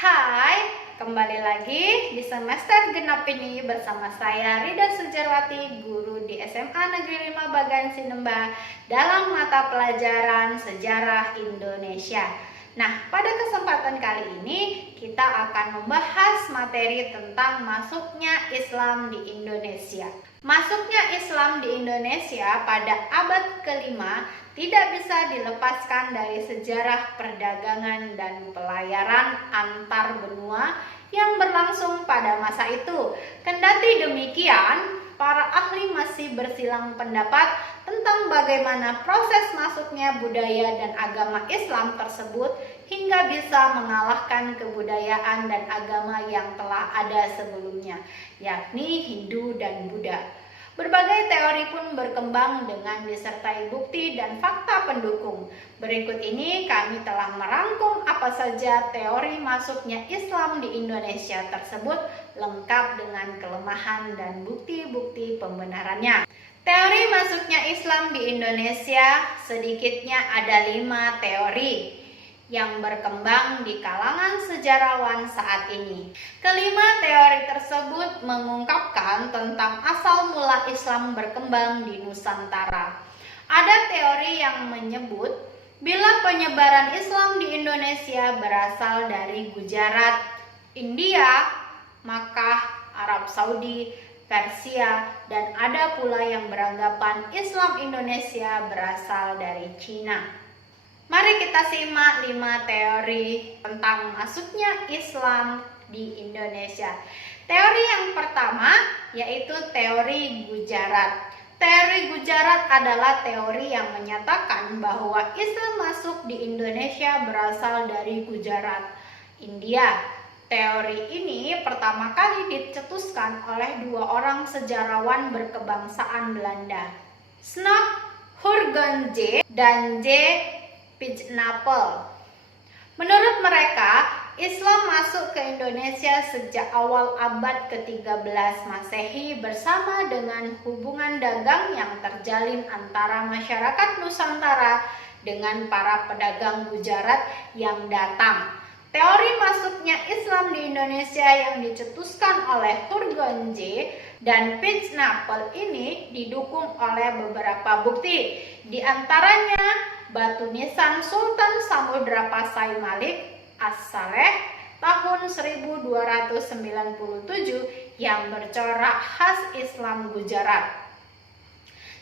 Hai, kembali lagi di semester genap ini bersama saya Rida Sujarwati, guru di SMA Negeri 5 Bagan Sinemba dalam mata pelajaran Sejarah Indonesia. Nah, pada kesempatan kali ini kita akan membahas materi tentang masuknya Islam di Indonesia. Masuknya Islam di Indonesia pada abad kelima tidak bisa dilepaskan dari sejarah perdagangan dan pelayaran antar benua yang berlangsung pada masa itu. Kendati demikian, para ahli masih bersilang pendapat tentang bagaimana proses masuknya budaya dan agama Islam tersebut hingga bisa mengalahkan kebudayaan dan agama yang telah ada sebelumnya, yakni Hindu dan Buddha. Berbagai teori pun berkembang dengan disertai bukti dan fakta pendukung. Berikut ini kami telah merangkum apa saja teori masuknya Islam di Indonesia tersebut, lengkap dengan kelemahan dan bukti-bukti pembenarannya. Teori masuknya Islam di Indonesia sedikitnya ada 5 teori yang berkembang di kalangan sejarawan saat ini. Kelima teori tersebut mengungkapkan tentang asal mula Islam berkembang di Nusantara. Ada teori yang menyebut bila penyebaran Islam di Indonesia berasal dari Gujarat, India, Makkah, Arab Saudi, Persia, dan ada pula yang beranggapan Islam Indonesia berasal dari Cina. Mari kita simak 5 teori tentang masuknya Islam di Indonesia. Teori yang pertama yaitu teori Gujarat. Teori Gujarat adalah teori yang menyatakan bahwa Islam masuk di Indonesia berasal dari Gujarat, India. Teori ini pertama kali dicetuskan oleh 2 orang sejarawan berkebangsaan Belanda, Snap Hurgenje dan J. Pitjnapel. Menurut mereka, Islam masuk ke Indonesia sejak awal abad ke-13 Masehi bersama dengan hubungan dagang yang terjalin antara masyarakat Nusantara dengan para pedagang Gujarat yang datang. Teori masuknya Islam di Indonesia yang dicetuskan oleh Hurgenje dan Pitjnapel ini didukung oleh beberapa bukti, di antaranya batu nisan Sultan Samudra Pasai Malik As-Saleh tahun 1297 yang bercorak khas Islam Gujarat,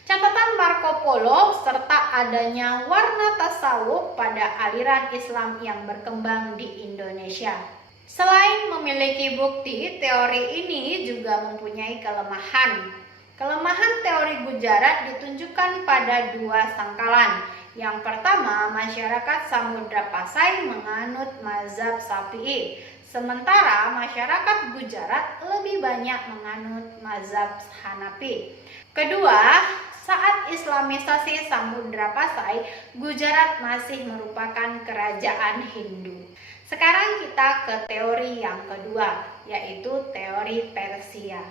catatan Marco Polo, serta adanya warna tasawuf pada aliran Islam yang berkembang di Indonesia. Selain memiliki bukti, teori ini juga mempunyai kelemahan. Kelemahan teori Gujarat ditunjukkan pada 2 sangkalan. Yang pertama, masyarakat Samudra Pasai menganut mazhab Syafi'i, sementara masyarakat Gujarat lebih banyak menganut mazhab Hanafi. Kedua, saat Islamisasi Samudra Pasai, Gujarat masih merupakan kerajaan Hindu. Sekarang kita ke teori yang kedua, yaitu teori Persia.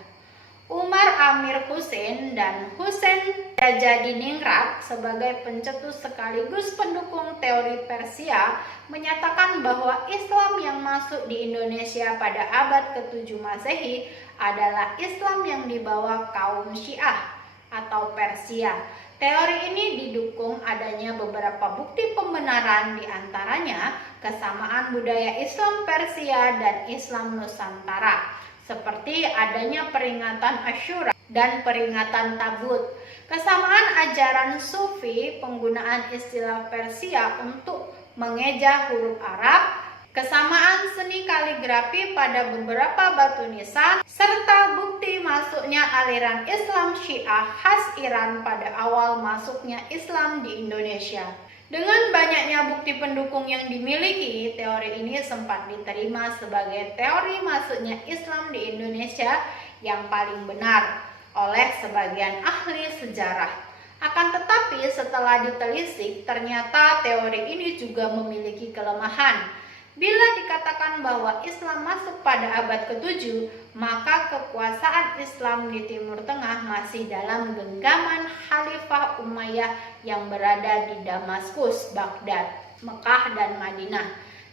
Umar Amir Hussein dan Hussein Dajjadiningrat sebagai pencetus sekaligus pendukung teori Persia menyatakan bahwa Islam yang masuk di Indonesia pada abad ke-7 Masehi adalah Islam yang dibawa kaum Syiah atau Persia. Teori ini didukung adanya beberapa bukti pembenaran, di antaranya kesamaan budaya Islam Persia dan Islam Nusantara, seperti adanya peringatan Asyura dan peringatan Tabut, kesamaan ajaran Sufi, penggunaan istilah Persia untuk mengeja huruf Arab, kesamaan seni kaligrafi pada beberapa batu nisan, serta bukti masuknya aliran Islam Syiah khas Iran pada awal masuknya Islam di Indonesia. Dengan banyaknya bukti pendukung yang dimiliki, teori ini sempat diterima sebagai teori masuknya Islam di Indonesia yang paling benar oleh sebagian ahli sejarah. Akan tetapi setelah ditelisik, ternyata teori ini juga memiliki kelemahan. Bila dikatakan bahwa Islam masuk pada abad ke-7, maka kekuasaan Islam di Timur Tengah masih dalam genggaman Khalifah Umayyah yang berada di Damaskus, Baghdad, Mekah, dan Madinah.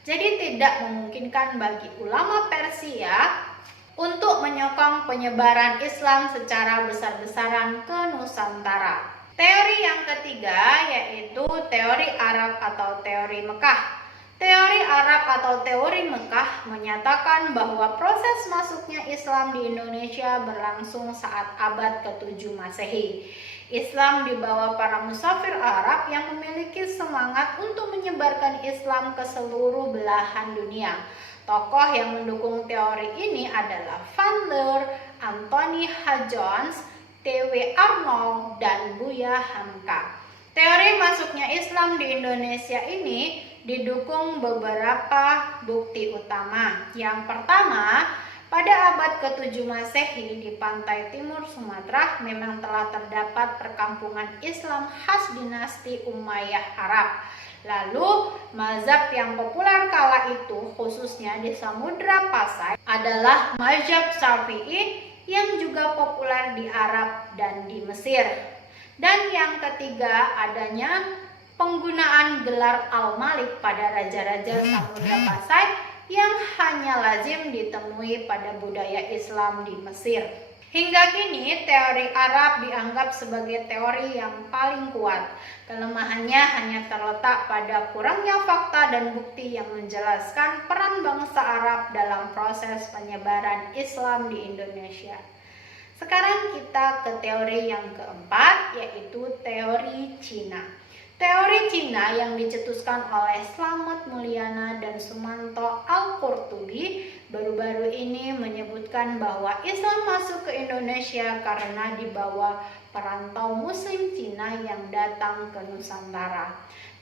Jadi tidak memungkinkan bagi ulama Persia untuk menyokong penyebaran Islam secara besar-besaran ke Nusantara. Teori yang ketiga yaitu teori Arab atau teori Mekah. Teori Arab atau teori Mekah menyatakan bahwa proses masuknya Islam di Indonesia berlangsung saat abad ke-7 Masehi. Islam dibawa para musafir Arab yang memiliki semangat untuk menyebarkan Islam ke seluruh belahan dunia. Tokoh yang mendukung teori ini adalah Van Leer, Anthony H. Jones, T.W. Arnold, dan Buya Hamka. Teori masuknya Islam di Indonesia ini didukung beberapa bukti utama. Yang pertama, pada abad ke-7 Masehi di pantai timur Sumatera memang telah terdapat perkampungan Islam khas dinasti Umayyah Arab. Lalu, mazhab yang populer kala itu khususnya di Samudra Pasai adalah mazhab Syafi'i yang juga populer di Arab dan di Mesir. Dan yang ketiga, adanya penggunaan gelar Al-Malik pada raja-raja Samudra Pasai yang hanya lazim ditemui pada budaya Islam di Mesir. Hingga kini, teori Arab dianggap sebagai teori yang paling kuat. Kelemahannya hanya terletak pada kurangnya fakta dan bukti yang menjelaskan peran bangsa Arab dalam proses penyebaran Islam di Indonesia. Sekarang kita ke teori yang keempat, yaitu teori Cina. Teori Cina yang dicetuskan oleh Slamet Mulyana dan Sumanto Al-Qurtubi baru-baru ini menyebutkan bahwa Islam masuk ke Indonesia karena dibawa perantau Muslim Cina yang datang ke Nusantara.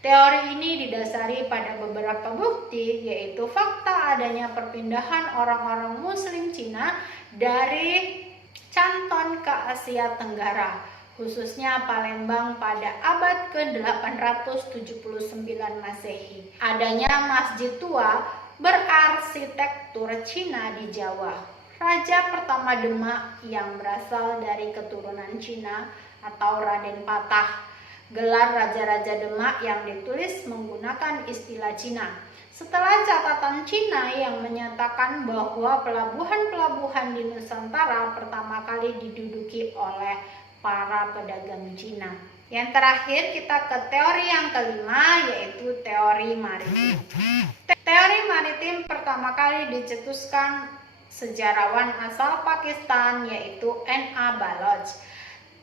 Teori ini didasari pada beberapa bukti, yaitu fakta adanya perpindahan orang-orang Muslim Cina dari Canton ke Asia Tenggara, khususnya Palembang pada abad ke-879 Masehi. Adanya masjid tua berarsitektur Cina di Jawa. Raja pertama Demak yang berasal dari keturunan Cina atau Raden Patah. Gelar Raja-Raja Demak yang ditulis menggunakan istilah Cina. Setelah catatan Cina yang menyatakan bahwa pelabuhan-pelabuhan di Nusantara pertama kali diduduki oleh para pedagang Cina. Yang terakhir kita ke teori yang kelima, yaitu teori maritim. Teori maritim pertama kali dicetuskan sejarawan asal Pakistan, yaitu N.A. Baloch.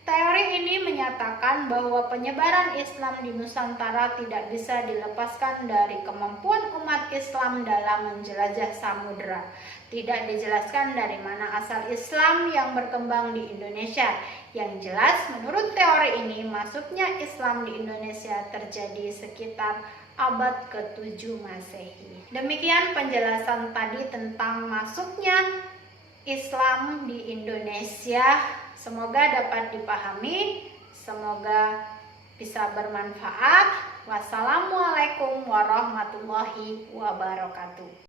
Teori ini menyatakan bahwa penyebaran Islam di Nusantara tidak bisa dilepaskan dari kemampuan umat Islam dalam menjelajah samudera. Tidak dijelaskan dari mana asal Islam yang berkembang di Indonesia. Yang jelas, menurut teori ini, masuknya Islam di Indonesia terjadi sekitar abad ke-7 Masehi. Demikian penjelasan tadi tentang masuknya Islam di Indonesia. Semoga dapat dipahami, semoga bisa bermanfaat. Wassalamualaikum warahmatullahi wabarakatuh.